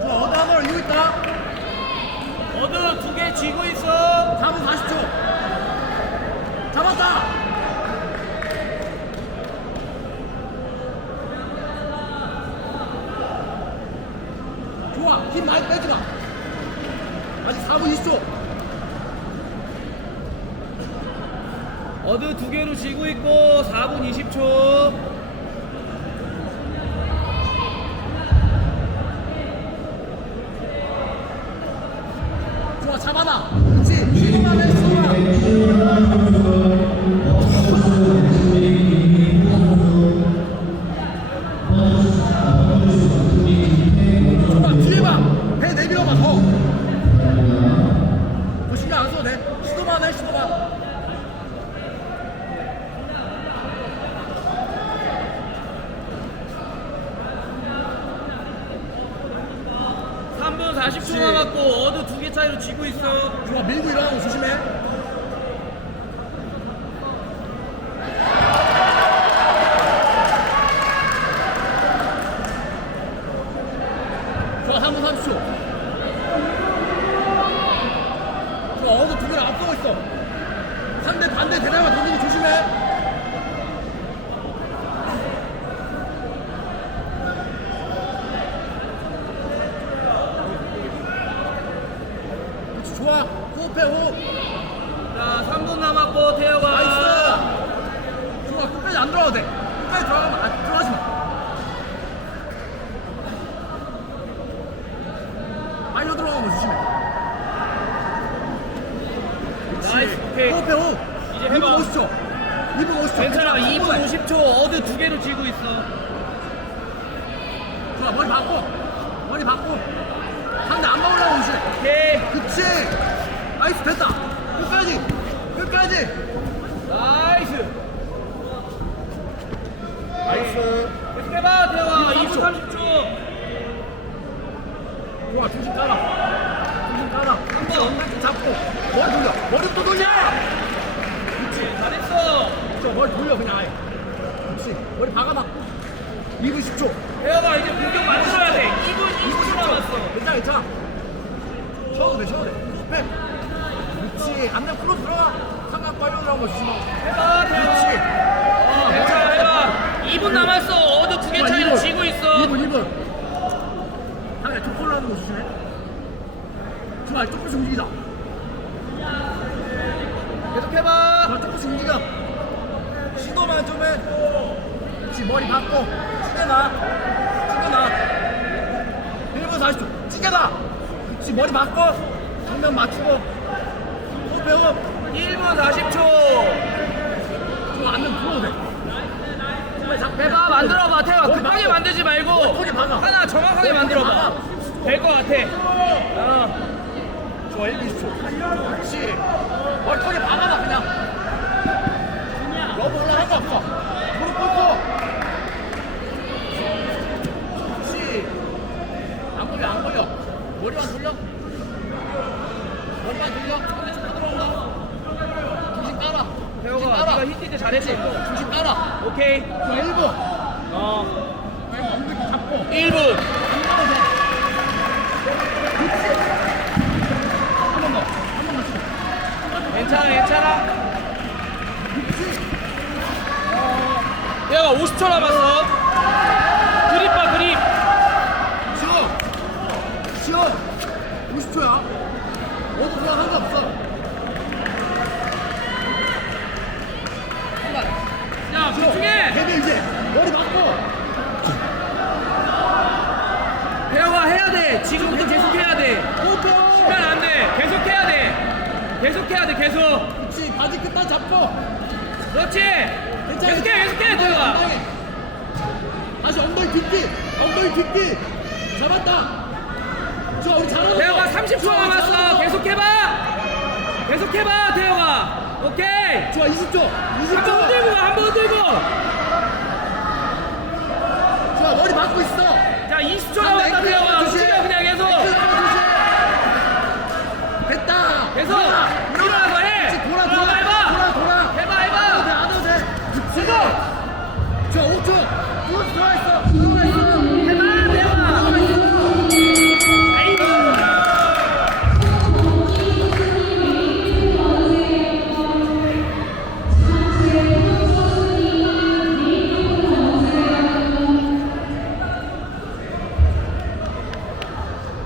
좋아 어디 하나로 이기고 있다 어느 두개 쥐고 있어 4분 40초 잡았다 좋아 힘 많이 빼지 마 아직 4분 20초 어느 두 개로 쥐고 있고 4분 20초 그렇지 시도만 해 시도만 좋아 뒤에 봐배 내밀어봐 더더 신경 안 써도 돼. 시도만 해 시도만 3분 40초 그렇지. 남았고 어느 두개 차이로 쥐고 있어. 좋아 밀고 일어나는 거 조심해. 좋아 3분 30초. 좋아 어느 두 개를 앞서고 있어. 상대 반대 대나가 던지기 조심해 그렇지 좋아 호흡해 호흡 자 3분 남았고 태영아 나이스! 좋아 끝까지 안 들어가도 돼. 끝까지 들어가면 안 들어가지 마. 빨려 들어가는 거 조심해. 나이스, 오케이. 호흡해 호흡 이제 해봐. 2분 50초 2분 50초. 괜찮아 2분 50초 어느 두 개로 쥐고 있어. 좋아 머리 바꿔. 머리 바꿔. 상대 안 막으려고 조심해. 오케이. 그치 나이스 됐다. 끝까지 끝까지. 나이스. 나이스. 계속해봐 태영아. 2분 30초. 30초. 좋아 중심 깔아 중심 깔아 한번 엉덩이 잡고. 머리 돌려. 머리 또 돌려! 그치 잘했어. 저 머리 돌려 그냥 아예. 그렇지. 머리 박아놨고 2분 10초. 태영아 이제 공격 만들어야 돼. 2분 20초 남았어. 괜찮아 괜찮아. 쉬어도 돼 쉬어도 돼. 호흡해 그렇지. 안면 크로스 들어가. 삼각 빨려 거 조심하고 해봐 그렇지. 어, 괜찮아 해봐. 2분 남았어. 어느 두개 차이로 쥐고 있어. 2분 2분. 상대 족골로 하는 거 조심해 좋아 조금씩 움직이자. 계속해봐. 좋아 조금씩 움직여. 시도만 좀 해. 그렇지 머리 박고. 찌개나 찌개나 1분 40초. 찌개나 그렇지 머리 바꿔 정면 맞추고 호흡 1분 40초 좋아 안면 풀어도 돼 해봐 만들어봐 태영아 머리 급하게. 만들지 말고 박아. 하나 정확하게 머리 만들어봐. 될 것 같아 어. 좋아 1분 20초 그렇지 머리통에 박아놔 그냥 러브 올라간 거 없어 무릎 꿇고 그렇지 안 걸려 안 걸려 머리만 돌려 머리만 돌려 상대 쭉 들어온다 중심 깔아 중심 네가 히트 때 이거 중심 깔아 오케이. 좋아 1분 어. 엉덩이 잡고 1분 한번 더 한 번만 치고 괜찮아 괜찮아. 태영아 50초 남았어. 그립 봐 그립. 지원! 지원! 50초야. 어디 그냥 상관없어. 야 집중해 걔네 이제 머리 바꿔. 태영아 해야 돼 지금부터 계속 해야 돼 호흡해요. 시간 안돼 계속 해야 돼 계속 해야 돼 계속 그렇지. 바지 끝만 잡고. 그렇지. 계속해 계속해 엉덩이, 태영아 엉덩이. 다시 엉덩이 뒷뒤. 엉덩이 뒷뒤. 잡았다. 좋아, 우리 잘하는 거. 태영아 30초 좋아, 잘하는 남았어 거. 계속해봐 계속해봐 태영아 오케이 좋아, 20초. 한번 20초. 흔들고 한번 흔들고 머리 막고 있어. 자, 20초 남았어.